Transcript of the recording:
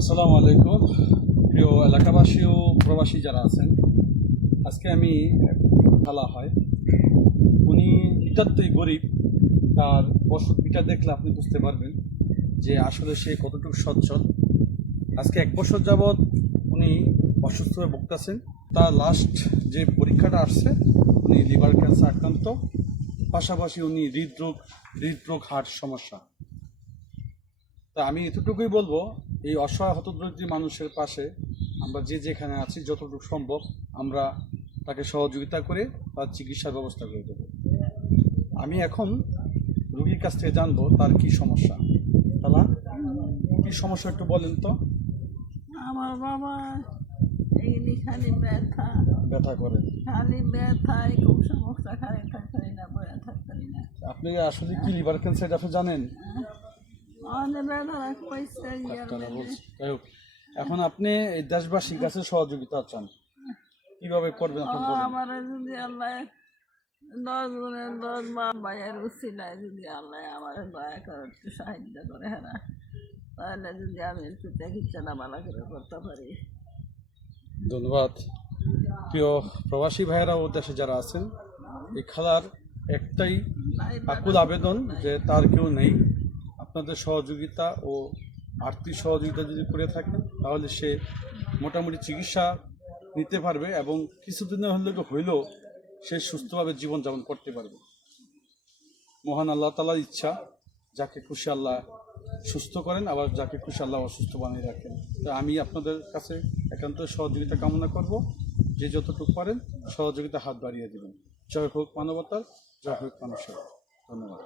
আসসালামু আলাইকুম প্রিয় এলাকাবাসী ও প্রবাসী যারা আছেন। আজকে আমি খালা হয়, উনি নিতান্তই গরিব। তার বসতভিটা দেখলে আপনি বুঝতে পারবেন যে আসলে সে কতটুকু সচ্ছল। আজকে 1 বছর যাবৎ উনি অসুস্থ হয়ে ভুগতেছেন। তার লাস্ট যে পরীক্ষাটা আসছে, উনি লিভার ক্যান্সার আক্রান্ত, পাশাপাশি উনি হৃদরোগ হার্ট সমস্যা। তা আমি এতটুকুই বলবো, এই অসহায় হতদরিদ্র মানুষের পাশে আমরা যে যেখানে আছি যতটুকু সম্ভব আমরা তাকে সহযোগিতা করে তার চিকিৎসার ব্যবস্থা করে দেবো। আমি এখন রুগীর কাছ থেকে জানবো তার কি সমস্যা। তাহলে কি সমস্যা একটু বলেন তো। আমার বাবা এইগুলি খালি ব্যথা ব্যথা করে? খালি ব্যথায় খুব সমস্যা, খালি থাকতে না, বয়ে থাকতে না। আপনি আসলে কি লিভার ক্যান্সার আপনি জানেন? আমাদের ব্যথা পাইছে ডাক্তাররা বলছে। যাই হোক, এখন আপনি এই দেশবাসীর কাছে সহযোগিতা চান, কিভাবে করবেন আপনি বলুন। আমার যদি আল্লাহ 10 ভাইয়ের উসিলায় যদি আল্লাহ আমার দয়া করে একটু সাহায্য করে, হ্যাঁ, তাহলে যদি আমি একটু চিকিৎসাটা ভালো করে করতে পারি। ধন্যবাদ। প্রিয় প্রবাসী ভাইয়েরা ও দেশে যারা আছেন, এই খালার একটাই আকুল আবেদন যে তার কেউ নেই। আপনাদের সহযোগিতা ও আর্থিক সহযোগিতা যদি করে থাকেন তাহলে সে মোটামুটি চিকিৎসা নিতে পারবে এবং কিছুদিনের হইলেও সে সুস্থভাবে জীবনযাপন করতে পারবে। মহান আল্লাহ তাআলার ইচ্ছা, যাকে খুশি আল্লাহ সুস্থ করেন, আবার যাকে খুশি আল্লাহ অসুস্থ বানিয়ে রাখেন। তো আমি আপনাদের কাছে একান্ত সহযোগিতা কামনা করব, যে যতটুকু পারেন সহযোগিতা হাত বাড়িয়ে দেবেন। জয় হোক মানবতার, জয় হোক মানুষের। ধন্যবাদ।